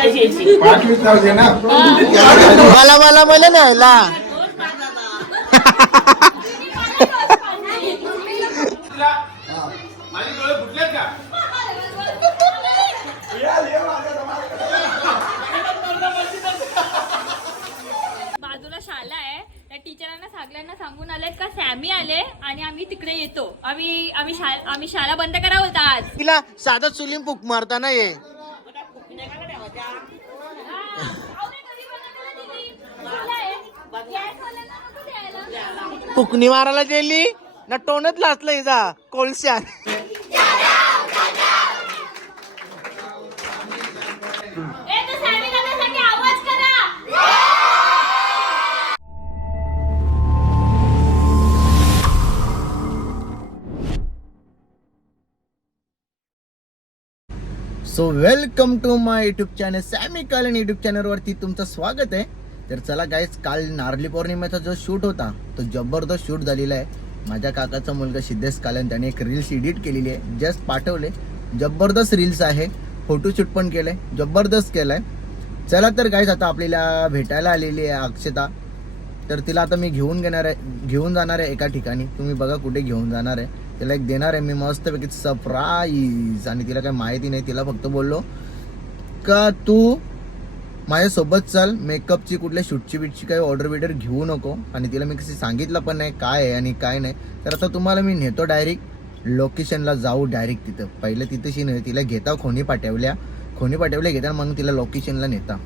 यायची जाऊ ना मला मला मला न्यायला माझे डोळे फुटलेत का बाजूला शाळा आहे. त्या टीचरांना सगळ्यांना सांगून आले का सॅमी आले आणि आम्ही तिकडे येतो. आम्ही आम्ही शा- आम्ही शाळा बंद करा होता आज. तिला साधं चुलीम फुक मारता ना ये फुकणी मारायला गेली. ना टोनच लाचलं इजा कोळशान so welcome to my YouTube channel Sammy Kalan YouTube चॅनलवरती तुमचं स्वागत आहे. तर चला गाईज काल नारली पौर्णिमेचा जो शूट होता तो जबरदस्त शूट झालेला आहे. माझ्या काकाचा मुलगा सिद्धेश कालन त्याने एक रील्स एडिट केलेली आहे. जस्ट पाठवले. जबरदस्त रील्स आहे. फोटोशूट पण केलं आहे जबरदस्त केलं आहे चला तर गाईज आता आपल्याला भेटायला आलेली आहे अक्षता. तर तिला आता मी घेऊन घेणार आहे घेऊन जाणार आहे एका ठिकाणी. तुम्ही बघा कुठे घेऊन जाणार आहे. तिला एक देणार आहे. मी मस्तपैकी सरप्राईज आणि तिला काही माहिती नाही. तिला फक्त बोललो का तू माझ्यासोबत चल? मेकअपची कुठल्या शूटची बिटची काही ऑर्डर बिडर घेऊ नको. आणि तिला मी कशी सांगितलं पण नाही काय आहे आणि काय नाही. तर आता तुम्हाला मी नेतो डायरेक्ट लोकेशनला जाऊ डायरेक्ट तिथं. पहिलं तिथंशी नाही तिला घेता खोनी पाठवल्या. खोनी पाठवल्या घेता मग तिला लोकेशनला नेता.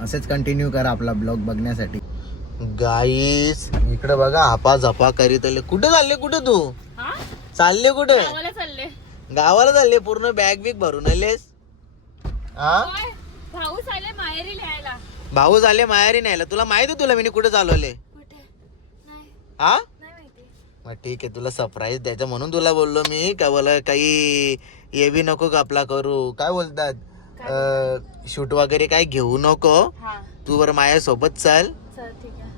असेच कंटिन्यू करा आपला ब्लॉग बघण्यासाठी. गाईस इकडे बघा हापा झपा करीत आले. कुठे चालले कुठे तू? हा? चालले कुठे? गावाला चालले. गावाला चालले पूर्ण बॅग बिग भरून आलेस? हा? भाऊस आले माहेरी लिहायला भाऊ झाले माहेरी न्यायला. तुला माहीत आहे तुला मी कुठे चालवले? हा मग ठीक आहे तुला सरप्राईज द्यायचं म्हणून तुला बोललो मी. का बोला काही ये बी नको का आपला करू. काय बोलतात? शूट वगैरे काय घेऊ नको. हा. तू बरं माझ्यासोबत चल.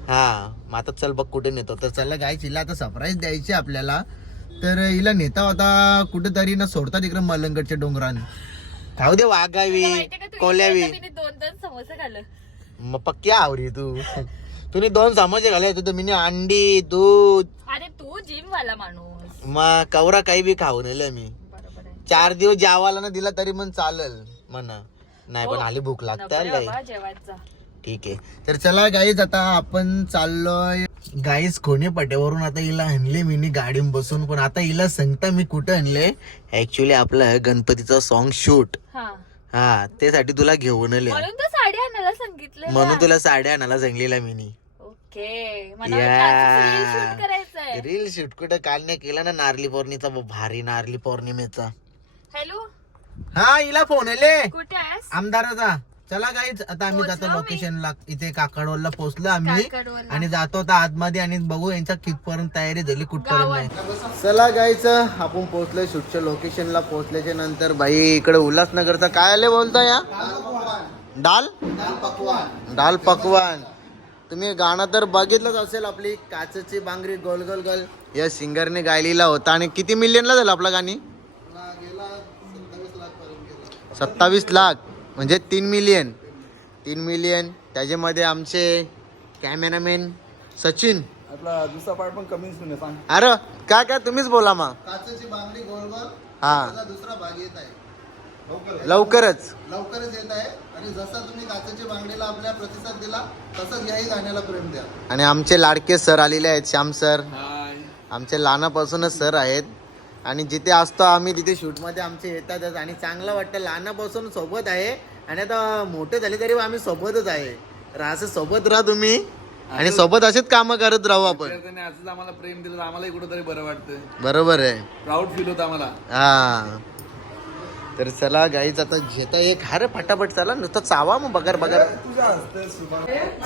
हा मग आता चल बघ कुठे नेतो. तर चला गायच हिला आता सरप्राईज द्यायची आपल्याला. तर हिला नेता होता कुठेतरी ना सोडता तिकडे मलंगडच्या डोंगरान. खाऊ दे तुला कोल्यावी. इकडे दोन दोन समोसे खाल्लं. मग पक्की आवरी तू. तुम्ही दोन सामाचे घालाय तुझं मी अंडी दूध. अरे तू जिम वाला माणूस. मग कवरा काही बी खाऊ नेलं मी. बरोबर आहे. चार दिवस जेवायला ना दिला तरी पण चालेल म्हणा. नाही पण हो. आली भूक लागते लय. जेवायचा. ठीक आहे. तर चला गाईज आता आपण चाललोय. गाईज कोणी पट्यावरून आता हिला आणले? मी गाडी बसून पण आता हिला सांगता मी कुठं आणले? ऍक्च्युली आपलं गणपतीचं सॉन्ग शूट हा. हा त्यासाठी तुला घेऊन आले म्हणून तर साडी आणायला सांगितलं म्हणून तुला साड्या आणायला सांगलेला मी ओके. मला या. वाटलं आज reel shoot करायचंय. रील शूट कुठं? काल नाही केला ना नारली पौर्णिमेचा भारी नारली पौर्णिमेचा. हॅलो? हा हिला फोन आले. कुठे आहेस? आमदाराचा. चला गाईज आता आम्ही जातो. लोकेशनला इथे काकडवरला पोहोचलो आम्ही. आणि जातो आता आतमध्ये आणि बघू यांच्या कितपर्यंत तयारी झाली कुठपर्यंत नाही. चला गायचं आपण पोहोचलोय शूटच्या लोकेशनला पोहोचल्याच्या नंतर बाई इकडे उल्हासनगरचा काय आले बोलता या? डाल डाल पकवान. तुम्ही गाणं तर बघितलंच असेल आपली. काचची बांगरी गोल गोल गोल. या सिंगरने गायलेला होता. आणि किती मिलियनला झालं आपलं गाणी? सत्तावीस लाख. म्हणजे तीन मिलियन तीन मिलियन त्याच्यामध्ये आमचे कॅमेरामॅन सचिन. आपला दुसरा पार्ट पण कमी सुने सांग. अरे काय काय? तुम्हीच बोला मग. काचेची बांगडी गोल गोल हा. त्याचा दुसरा भाग येत आहे. लवकरच. लवकरच. येत आहे. आणि जसा तुम्ही काचेची बांगडीला आपल्या प्रतिसाद दिला तसंच याही गाण्याला प्रेम द्या. आणि आमचे लाडके सर आलेले आहेत श्याम सर. हाय आमचे लहानापासूनच सर आहेत. आणि जिथे असतो आम्ही तिथे शूटमध्ये आमचे येतातच. आणि चांगलं वाटतं लहानापासून सोबत आहे. आणि आता मोठे झाले तरी आम्ही सोबतच आहे. तर असं सोबत राहा तुम्ही. आणि सोबत असेच कामं करत राहू आपण. असंच आम्हाला प्रेम दिलं तर आम्हालाही कुठंतरी बरं वाटतं बरोबर आहे. प्राऊड फील होतं आम्हाला. हा. तर चला गाईच आता घेता एक. अरे फटाफट चला. नुसतं चावा मग बगर बगर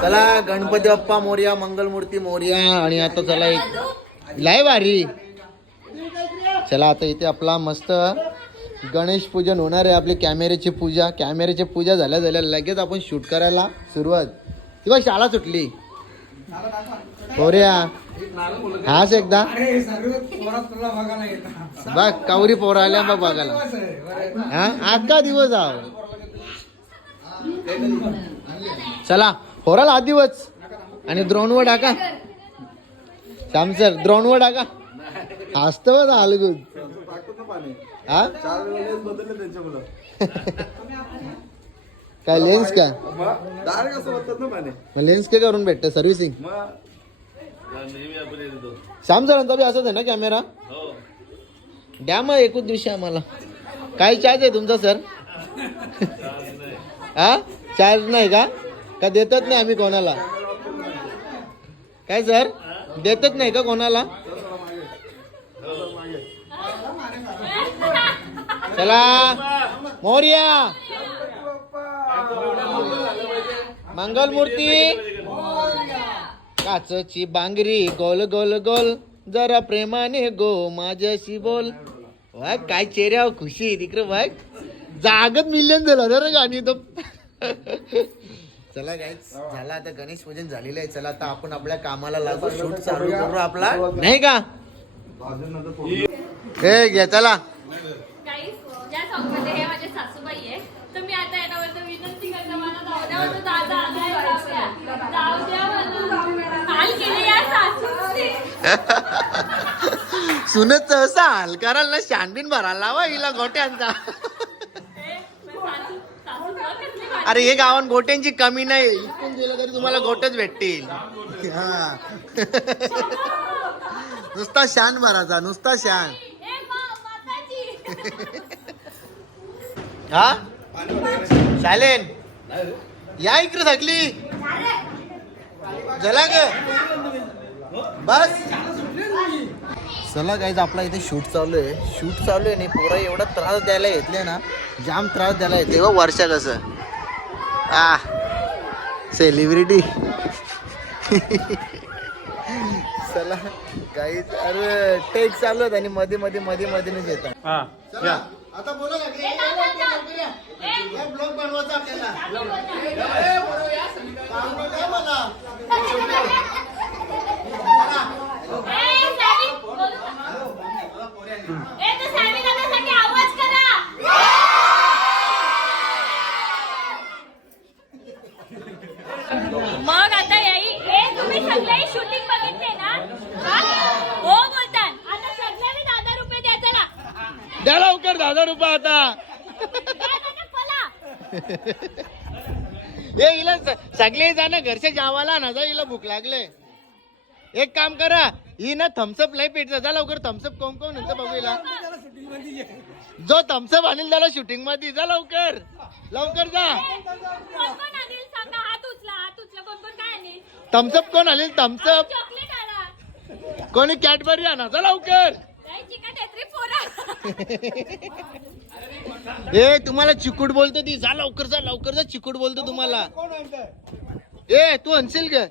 चला गणपती बाप्पा मोर्या मंगलमूर्ती मोर्या. आणि आता चला एक लाय भारी. चला आता इथे आपला मस्त गणेश पूजन होणार आहे आपली कॅमेऱ्याची पूजा. कॅमेऱ्याची पूजा झाल्या झाल्या लगेच आपण शूट करायला सुरुवात. किंवा शाळा सुटली. पोऱ्या. हाच एकदा. बघ कावरी पोरा आल्या बघ बघायला. हा? अख्खा दिवस आहो? चला होराल आधीवच आणि द्रोणवर टाका. श्याम सर द्रोणवर टाका. असतं बघा आलं टाकतो हा? काय लेन्स का? मग लेन्स काय करून भेटतं सर्व्हिसिंग श्याम सरांचा बी असंच आहे ना कॅमेरा द्या मग एकूच दिवशी आम्हाला. काय चार्ज आहे तुमचा सर हा? चार्ज नाही का? का देतच नाही आम्ही कोणाला? काय सर देतच नाही का कोणाला? चला. मोर्या. मंगलमूर्ती. काचची बांगरी गोल गोल गोल. जरा प्रेमाने गो माझ्याशी बोल. वाघ काय चेहऱ्यावर खुशी तिकडे वाघ. जागत मिलियन झालं रे गाणी तो चला काय झाला आता गणेश पूजन झालेलं आहे. चला आता आपण आपल्या कामाला लागू. शूट चालू करू आपला. नाही का? हे घ्या चला. मध्ये हे माझे सासूबाई आहे तर मी आता विनंती करते मला जाऊ द्या म्हणून दादा आलाय, जाऊ द्या. जाऊ द्या म्हणून. काल केली या सासूने. सुनत सहसा हलकाराला ना शानबीन भरायला लावा हिला गोट्यांचा? अरे हे गावात गोट्यांची कमी नाही इथून गेलं तरी तुम्हाला गोटच भेटतील हा नुसता शान भराचा नुसता शान. हा? शालेन? या इकडे थकली. झाला ग. बस. चला गाईज आपला इथे शूट चालू आहे. शूट चालू आहे नाही पोरा एवढा त्रास द्यायला येतले ना जाम त्रास द्यायला येते व वर्षा कसं. आ सेलिब्रिटी चला गाईज अरे टेक चालू आहेत आणि मध्ये मध्ये मध्ये मध्येच येतात. आता बोला लागले ब्लॉग बनवायचा आपल्याला. मला ए, सॅमी, बोलू का? ए, तर सॅमी दादासाठी आवाज करा मग आता याई ए तुम्ही सगळे शूटिंग बघितले ना हा? हो बोलतात आता सगळ्यांनी दहा दहा रुपये द्या चला द्या लवकर दहा हजार रुपये आता द्या दादा, पळा. ए हिला सगळे जा ना घरच्या जावाला ना जा हिला भूक लागले. एक काम करा ही ना थम्सअप लय पेट जा लवकर थम्सअप कोण कोण नंतर बघू हिला जो थम्सअप आणील त्याला शूटिंगमध्ये जा लवकर. लवकर जा. थम्सअप कोण आणील? थम्सअप कोणी कॅडबरी आणा जा लवकर. ए तुम्हाला चिकूट बोलतो ती. जा लवकर जा लवकर जा चिकूट बोलतो तुम्हाला. ए तू आणशील ग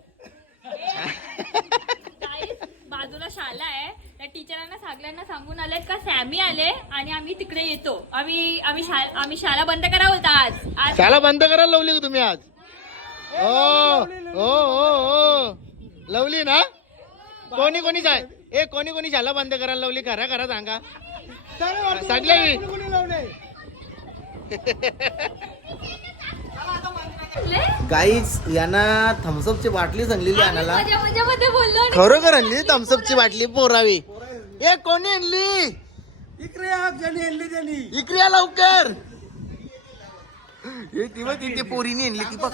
बाजूला शाळा आहे. त्या टीचरांना सगळ्यांना सांगून आलेत का सॅमी आले आणि आम्ही तिकडे येतो. आम्ही आम्ही शा- आम्ही शाळा बंद करा होता आज. आज शाळा बंद करायला लावली का तुम्ही आज? ओ ओ ओ ओ लवली. ना? कोणी कोणी शा ए कोणी कोणी शाळा बंद करायला लावली? खरा खरा सांगा. सगळे गाईच यांना थम्सअपची बाटली सांगलेली आणायला. मजा मजा मध्ये बोललो आणि खरोखर आणली थम्सअपची बाटली पोरावी. ए कोणी आणली? इकडे या लवकर. ती बघ ती ती पोरीने आणली ती बघ.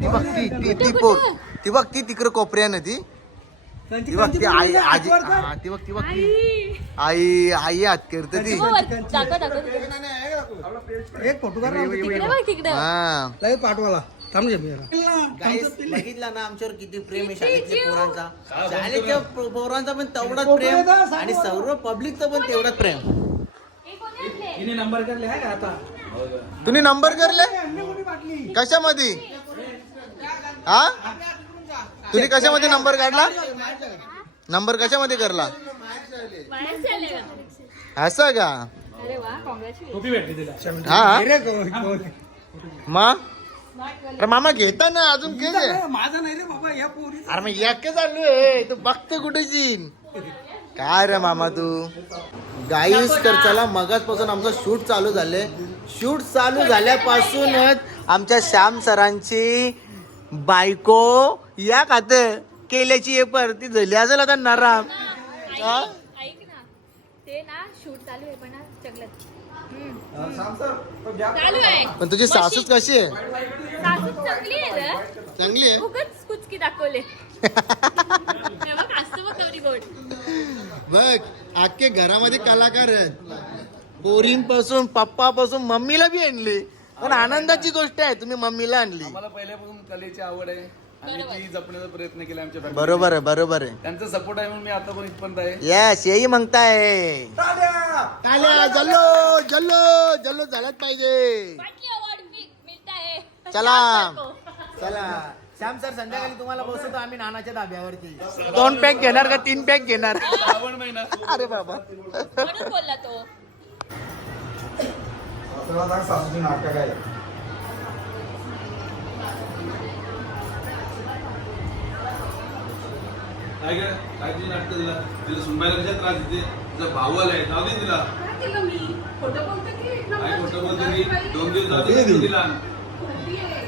ती बघ ती ती ती पोर ती बघ ती तिकडे कोपऱ्यानं ती. ती बघ ती आई आजी हा, ती बघ ती बघ ती. आई. आई हात करते ती. हो, एक फोटो कर तिकडे. बघ तिकडे हा. लगेच पाठवाला. थांब बघितलं ना आमच्यावर किती प्रेम आहे शाळेतल्या पोरांचा. शाळेच्या पो- पोरांचा पण तेवढाच प्रेम आणि सर्व पब्लिकचं पण तेवढाच प्रेम. हे? तुम्ही नंबर करले कशामध्ये? हा तुम्ही कशामध्ये नंबर काढला? नंबर कशामध्ये करला? बाहेरचे आले का? असं का? हा. मा? अरे मामा घेता ना अजून के माझा नाही रे बाबा या पोरी अरे मग एक चालू आहे तू बघते कुठे जीन. काय रे मामा तू? गाईस तर चला मगाचपासून आमचं शूट चालू झालंय. शूट चालू झाल्यापासूनच आमच्या श्याम सरांची बायको या खात केल्याची हे पर ती झाली. असेल आता नराम हा? ते ना शूट चालू आहे पण ना चगलत हम्म. श्याम सर तो घ्या. चालू आहे. पण तुझी सासूच कशी आहे? सासू चांगली आहे रे चांगली आहे? उगाच कुचकी दाखवले. हे बघ असतं बघ गौरी गोड. बघ अख्खे घरामध्ये कलाकार आहेत. पोरींपासून पप्पापासून मम्मीला बी आणली. पण आनंदाची गोष्ट आहे तुम्ही मम्मीला आणली. आम्हाला पहिल्यापासून कलेची आवड आहे. आणि ती जपण्याचा प्रयत्न केला आमच्या family बरोबर आहे बरोबर आहे. त्यांचा सपोर्ट आहे म्हणून मी आता पण इथपर्यंत आहे. येस यही म्हणताय. जल्लो जल्लो जल्लो झालाच पाहिजे. बाटली अवॉर्ड मिळता है चला. चला. श्याम सर संध्याकाळी तुम्हाला बसवतो आम्ही नानाच्या धाब्यावरती. दोन पॅक घेणार का? तीन पॅक घेणार? श्रावण महिना अरे बाबा. म्हणून बोलला तो. नाटक आहे. काय काय काय तुझी नाटकं दिला तिला सुनबाईला कशा त्रास देते? तुझा भाऊ आलाय जाऊ दे तिला. काय केलं मी? खोटं बोलते की? एक काय नंबरची खोटं बोलते की बाई? दोन दिवस जाऊ दे तिला. खोटी आहे.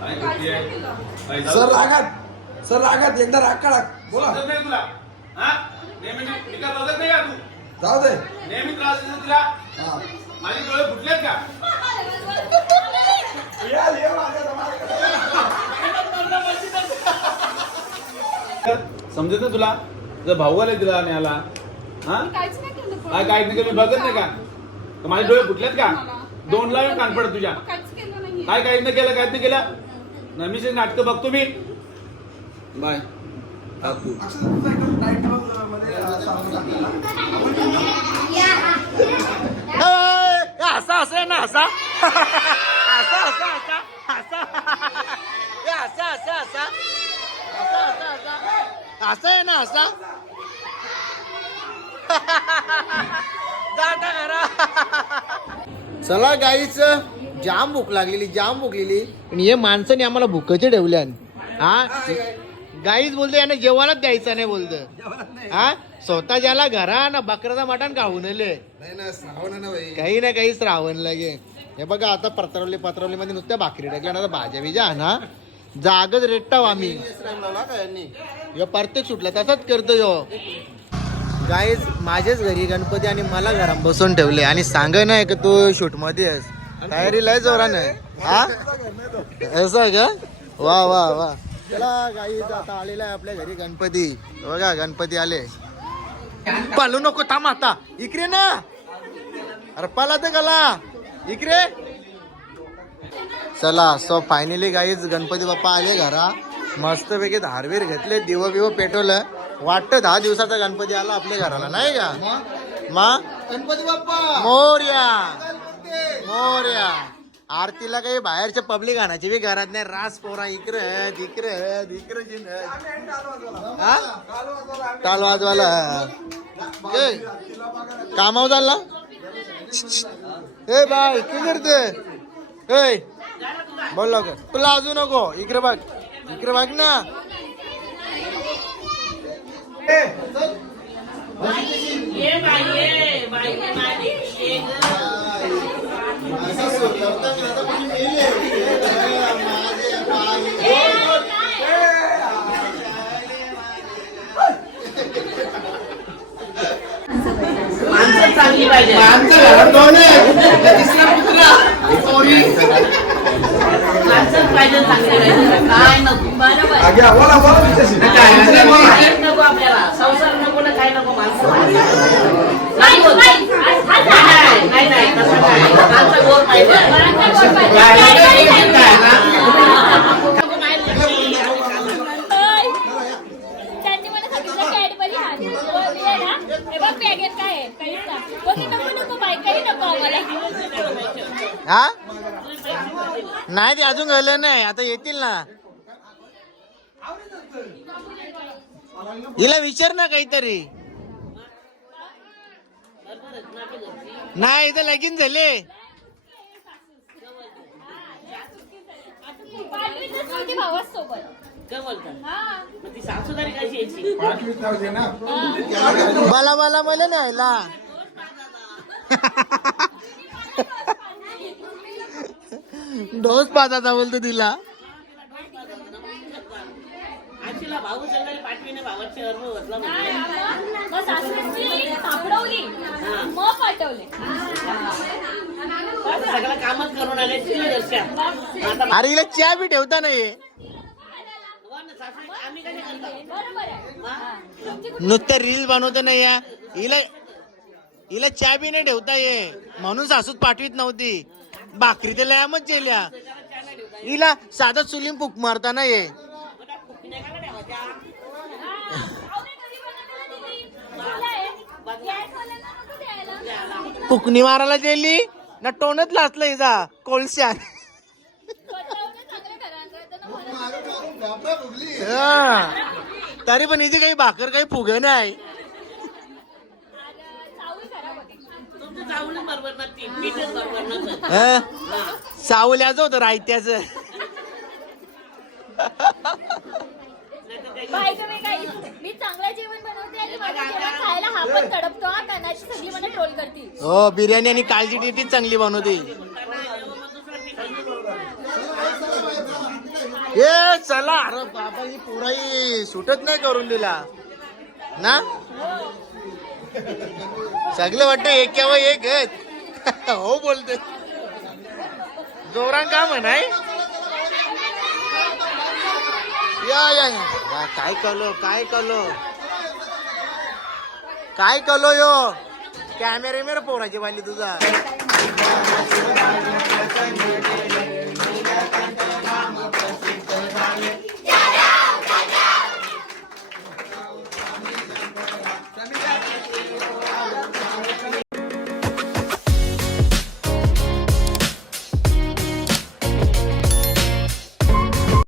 काय काहीच खोटी आहे? नाही केलं. काय सर दे. रागात सर रागात एकदा राग काढा. बोला. समजत नाही तुला. हा? नेहमी बघत नाही का तू? जाऊ दे. नेहमी त्रास देतो तिला. हा. माझे डोळे फुटलेत का? समजत तुला? तुझा भाऊ आलाय तिला आणि आला हा काहीच नाही केलं पण. काय काय नाही का मी बघत नाही का? तर माझे डोळे फुटलेत का? दोन लाव कान पडत तुझ्या. काहीच केलं नाहीये. काय काहीच नाही केलं काहीच नाही केलं? नमीचे नाटकं बघतो मी. बाय. अक्षर तुझा एकदम tight मध्ये, सांगून सांगितलं. असा असं आहे ना असा असा असा असा असा ए, असा असा असा असा असा असा आहे ना असा? जाता घरा. चला गाईच जाम भूक लागलेली जाम भूकलेली. आणि हे माणसाने आम्हाला भुकचे ठेवल्यान हा? गाईच बोलते यांना जेवणच द्यायचं नाही बोलत हा? स्वतः ज्याला घरा ना बकराचा मटण खाऊन आले. नाही ना श्रावण आहे ना बाई. काही ना काही श्रावण लागे. हे बघा आता पत्रवली पत्रवली मध्ये नुसत्या भाकरी टाकल्या ना आता भाज्या बिज्या ना जागच रेटाव आम्ही यो प्रत्येक सुटला तसाच करतो यो. गाईज माझ्याच घरी गणपती आणि मला घरात बसून ठेवले आणि सांग नाही का तू शूटमध्ये आहेस. तयारी लय जोरान हा? असं आहे का? वा वा वा. चला गाईज आता आलेला आहे आपल्या घरी गणपती. बघा गणपती आले. पालू नको थांब आता. इकडे ना. अरे पाला तर गला. इकडे. चला so finally guys Ganpati Bappa आले घरा. मस्तपैकी धारवीर घेतले दिव बिव पेटवलं. वाटतं दहा दिवसाचा गणपती आला आपल्या घराला नाही का? मा? गणपती बाप्पा! मोर्या! मोर्या! आरतीला काही बाहेरच्या पब्लिक आणायची बी घरात नाही. रास पोरा इकडे तिकडे इकडे हा? टाल वाजवाला कामावर चालला? ए बाय काय करते ए बोल लवकर. तुला अजू नको. इकडे बघ. इकडे बघ ना. माणसं चांगली पाहिजे. माणसं पाहिजे चांगली पाहिजे काय नको बरोबर आगे बोला बोला तिच्याशी. काय नको? आपल्याला. संसार नको ना काय नको माणसं. नाही होत. नाही, नाही, नाही, नाही, तसं नाही. माणसं गोड पाहिजे. नको हे? नाही हा नाही ते अजून गेले नाही. आता येतील ना. हिला विचार ना काहीतरी. नाही इथं लगीन झाले. पाठवीतच नव्हती भावासोबत काय बोलतात? हा मग ती सासूदारी कशी यायची पाठवीत नव्हते ना मला मला मला नाही डोस पाजाचा बोलतो तिला. अरे हिला चहा बी ठेवता नाही हो हा. नुसतं रील बनवतो नाही या. हिला हिला चहा बी नाही ठेवता ये. म्हणून सासूत पाठवीत नव्हती. भाकरी ते लयामच गेल्या हिला साधा चुलीम फुक मारताना ये. फुकणी मारायला गेली ना टोनच लाचलं हिजा कोळशान तरी पण हिची काही भाकर काही फुगे नाही आणि चावल खराब होती. तुमचं चावलं बरोबर नसती पीठच बरोबर नसत हा? सावल्याचं होतं रायत्याचं. बाई तुम्ही काही मी चांगलं जेवण बनवते आणि माझं जेवण खायला हा पण तडपतो हा. कानाची सगळी मला ट्रोल करते हो बिर्याणी आणि काळजी टिटीच चांगली बनवते. ये चला. अरे बाबा ही पोराई सुटत नाही करून दिला. ना? सगळं वाटतं केव्हा एक हो बोलते. जोरान का म्हणाय? या या या. काय कलो काय कलो. काय कलो यो? कॅमेरे मेरे पोराची वाली तुझा.